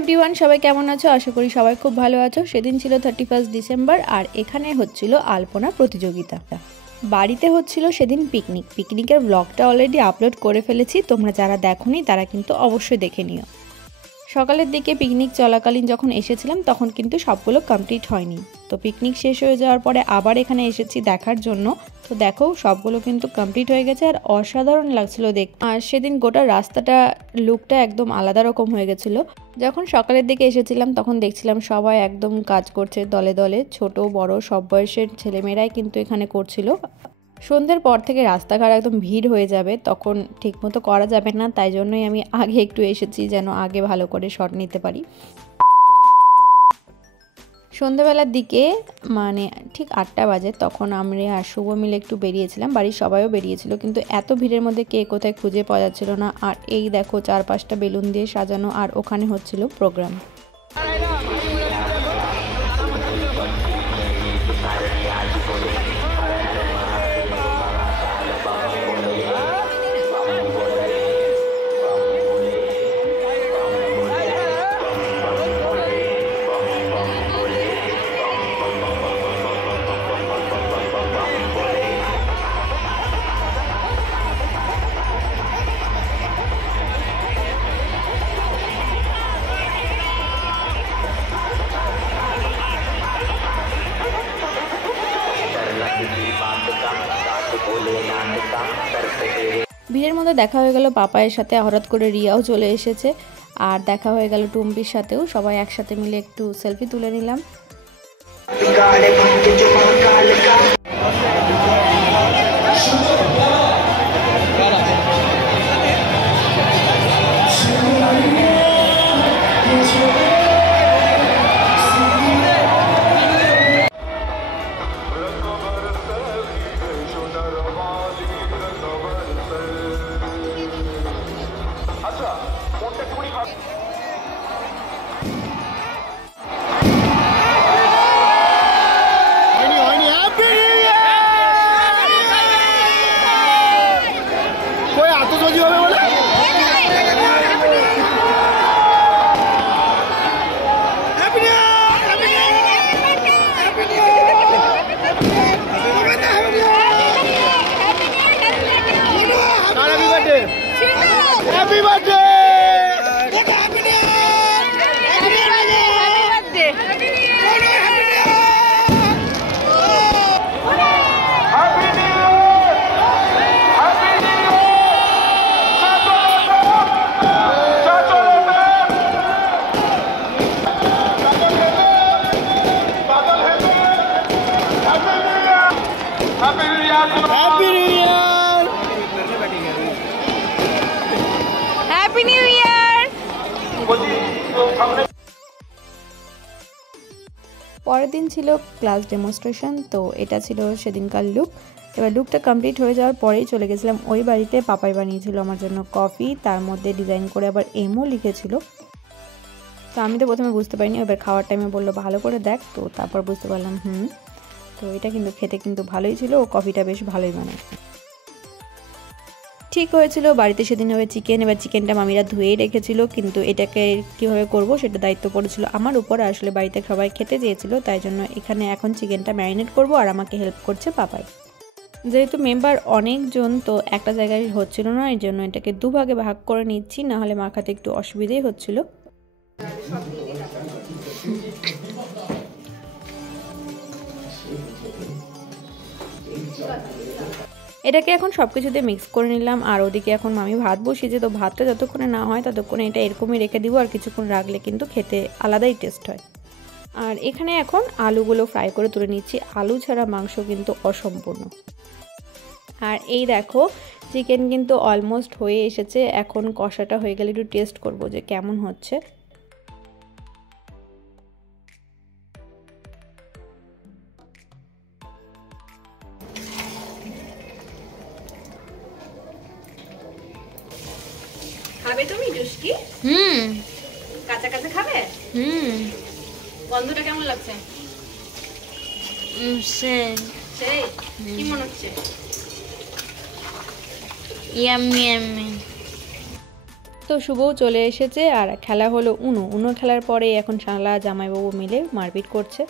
Everyone, সবাই কেমন আছো? আশা করি সবাই খুব ভালো আছো। সেদিন ছিল 31 ডিসেম্বর আর এখানে হচ্ছিল আলপনা প্রতিযোগিতা। বাড়িতে হচ্ছিল সেদিন পিকনিকের ব্লগটা অলরেডি আপলোড করে ফেলেছি, তোমরা যারা দেখোনি তারা কিন্তু অবশ্যই দেখে নিও। সকালের দিকে পিকনিক চলাকালীন যখন এসেছিলাম তখন কিন্তু সবগুলো কমপ্লিট হয়নি, তো পিকনিক শেষ হয়ে যাওয়ার পরে আবার এখানে এসেছি দেখার জন্য। তো দেখো সবগুলো কিন্তু কমপ্লিট হয়ে গেছে আর অসাধারণ লাগছিল দেখতে। আর সেদিন গোটা রাস্তাটা লুকটা একদম আলাদা রকম হয়ে গেছিলো। যখন সকালের দিকে এসেছিলাম তখন দেখছিলাম সবাই একদম কাজ করছে দলে দলে, ছোট বড় সব বয়সের ছেলেমেয়েরাই কিন্তু এখানে করছিল। সন্ধ্যের পর থেকে রাস্তাঘাট একদম ভিড় হয়ে যাবে, তখন ঠিকমতো করা যাবে না, তাই জন্যই আমি আগে একটু এসেছি যেন আগে ভালো করে শট নিতে পারি। সন্ধ্যাবেলার দিকে মানে ঠিক 8টা বাজে তখন আমরা আর শুভ মিলে একটু বেরিয়েছিলাম, বাড়ির সবাইও বেরিয়েছিল, কিন্তু এত ভিড়ের মধ্যে কে কোথায় খুঁজে পাওয়া যাচ্ছিল না। আর এই দেখো 4-5টা বেলুন দিয়ে সাজানো আর ওখানে হচ্ছিল প্রোগ্রাম। ভিড়ের মধ্যে দেখা হয়ে গেল পাপায়ের সাথে, হঠাৎ করে রিয়াও চলে এসেছে আর দেখা হয়ে গেল টুম্পির সাথেও। সবাই একসাথে মিলে একটু সেলফি তুলে নিলাম। Happy birthday! Happy new year. পরের দিন ছিল ক্লাস ডেমনস্ট্রেশন, তো এটা ছিল সেদিনকার লুক। এবার লুকটা কমপ্লিট হয়ে যাওয়ার পরেই চলে গেছিলাম ওই বাড়িতে। পাপাই বানিয়েছিল আমার জন্য কফি, তার মধ্যে ডিজাইন করে আবার এমও লিখেছিল। তো আমি তো প্রথমে বুঝতে পারিনি, এবার খাওয়ার টাইমে বললো ভালো করে দেখ, তো তারপর বুঝতে পারলাম তো এটা কিন্তু খেতে কিন্তু ভালোই ছিল, ও কফিটা বেশ ভালোই বানায়। ঠিক হয়েছিল বাড়িতে সেদিন হবে চিকেন। এবার চিকেনটা মামিরা ধুয়েই রেখেছিল, কিন্তু এটাকে কিভাবে করব সেটা দায়িত্ব পড়েছিল আমার উপর। আসলে বাড়িতে সবাই খেতে চেয়েছিল, তাই জন্য এখানে এখন চিকেনটা ম্যারিনেট করব আর আমাকে হেল্প করছে পাপাই। যেহেতু মেম্বার অনেকজন, তো একটা জায়গায় হচ্ছিল না, এই জন্য এটাকে দুভাগে ভাগ করে নিচ্ছি, নাহলে মাখাতে একটু অসুবিধেই হচ্ছিল। এটাকে এখন সব কিছুতে মিক্স করে নিলাম আর ওদিকে এখন মামি ভাত বসিয়েছে, তো ভাতটা যতক্ষণে না হয় ততক্ষণে এটা এরকমই রেখে দিব, আর কিছুক্ষণ রাখলে কিন্তু খেতে আলাদাই টেস্ট হয়। আর এখানে এখন আলুগুলো ফ্রাই করে তুলে নিচ্ছি, আলু ছাড়া মাংস কিন্তু অসম্পূর্ণ। আর এই দেখো চিকেন কিন্তু অলমোস্ট হয়ে এসেছে, এখন কষাটা হয়ে গেলে একটু টেস্ট করব যে কেমন হচ্ছে। খাবে তুমি জুসকি? কাঁচা কাঁচা খাবে? গন্ধটা কেমন লাগছে? সেই সেই কি মনে হচ্ছে? Yummy yummy. তো শুভও চলে এসেছে আর খেলা হলো উনো খেলার পরে এখন শালা জামাইবাবু মিলে মারপিট করছে।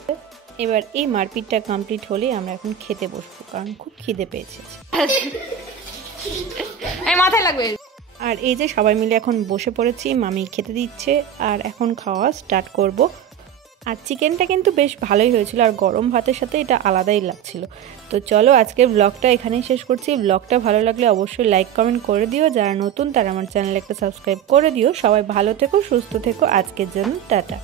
এবার এই মারপিটটা কমপ্লিট হলেই আমরা এখন খেতে বসবো, কারণ খুব খিদে পেয়েছে। মাথায় লাগবে। আর এই যে সবাই মিলে এখন বসে পড়েছি, মামি খেতে দিচ্ছে আর এখন খাওয়া স্টার্ট করব। আর চিকেনটা কিন্তু বেশ ভালোই হয়েছিল, আর গরম ভাতের সাথে এটা আলাদাই লাগছিল। তো চলো আজকের ব্লগটা এখানেই শেষ করছি। ব্লগটা ভালো লাগলে অবশ্যই লাইক কমেন্ট করে দিও, যারা নতুন তারা আমার চ্যানেলে একটা সাবস্ক্রাইব করে দিও। সবাই ভালো থেকো, সুস্থ থেকো, আজকের জন্য টাটা।